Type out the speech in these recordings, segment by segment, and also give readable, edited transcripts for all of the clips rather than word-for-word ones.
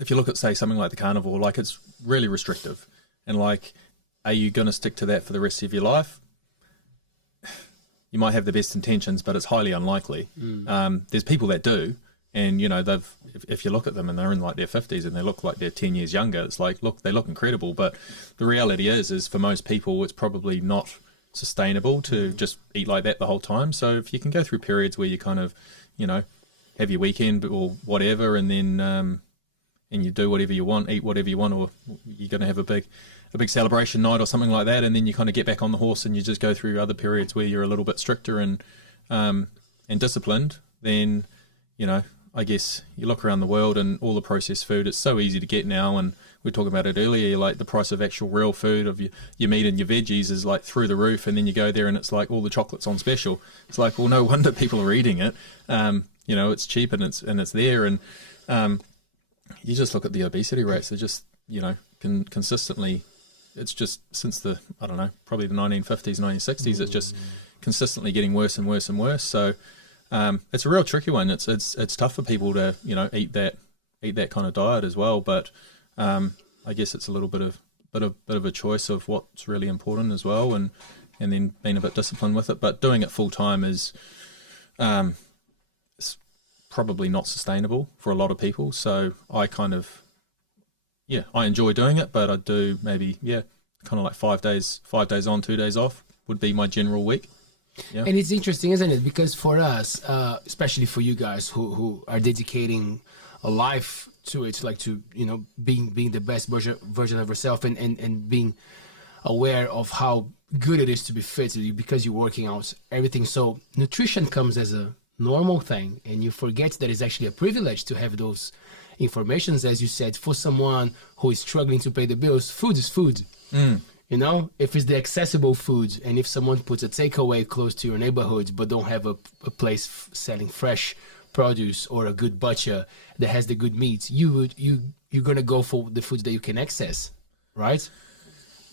if you look at, say, something like the carnivore, like it's really restrictive. And like, are you going to stick to that for the rest of your life? You might have the best intentions, but it's highly unlikely. There's people that do, and, you know, if you look at them and they're in like their 50s and they look like they're 10 years younger, it's like, look, they look incredible. But the reality is for most people, it's probably not sustainable to just eat like that the whole time. So if you can go through periods where you kind of, you know, have your weekend or whatever, and then and you do whatever you want, eat whatever you want, or you're going to have a big celebration night or something like that, and then you kind of get back on the horse and you just go through other periods where you're a little bit stricter and disciplined, then, you know, I guess you look around the world and all the processed food, it's so easy to get now, and we were talking about it earlier, like the price of actual real food, of your meat and your veggies is like through the roof, and then you go there and it's like all the chocolate's on special. It's like, well, no wonder people are eating it. You know, it's cheap and it's there, and you just look at the obesity rates, they're just, you know, consistently, it's just since the, I don't know, probably the 1950s, 1960s, it's just consistently getting worse and worse and worse. So it's a real tricky one. It's tough for people to, you know, eat that kind of diet as well. But I guess it's a little bit of a choice of what's really important as well, and then being a bit disciplined with it. But doing it full time is probably not sustainable for a lot of people. So I kind of, I enjoy doing it, but I do maybe, kind of like 5 days on, 2 days off would be my general week. Yeah. And it's interesting, isn't it? Because for us, especially for you guys who are dedicating a life to it, like to, you know, being the best version of yourself, and being aware of how good it is to be fit because you're working out, everything. So nutrition comes as a normal thing, and you forget that it's actually a privilege to have those informations. As you said, for someone who is struggling to pay the bills, food is food. You know, if it's the accessible food, and if someone puts a takeaway close to your neighborhood but don't have a place selling fresh produce, or a good butcher that has the good meat, you're gonna go for the food that you can access, right?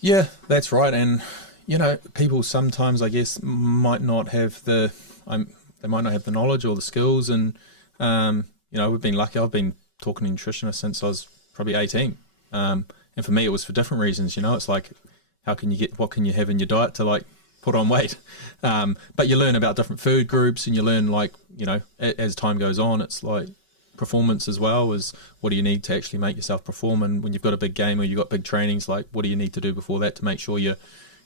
Yeah, that's right. And, you know, people sometimes, I guess, might not have they might not have the knowledge or the skills, and you know, we've been lucky. I've been talking to nutritionists since I was probably 18, and for me it was for different reasons. You know, it's like, what can you have in your diet to like put on weight? But you learn about different food groups, and you learn, like, you know, as time goes on, it's like performance as well, is what do you need to actually make yourself perform? And when you've got a big game or you've got big trainings, like what do you need to do before that to make sure you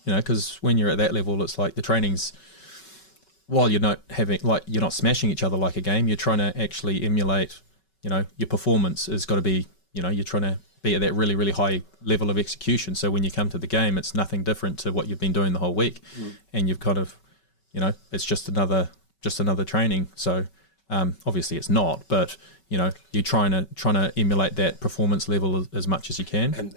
know, because when you're at that level, it's like the trainings, while you're not smashing each other like a game, you're trying to actually emulate, you know, your performance has got to be, you know, you're trying to be at that really, really high level of execution. So when you come to the game, it's nothing different to what you've been doing the whole week. And you've kind of, you know, it's just another training. So obviously it's not, but, you know, you're trying to emulate that performance level as much as you can.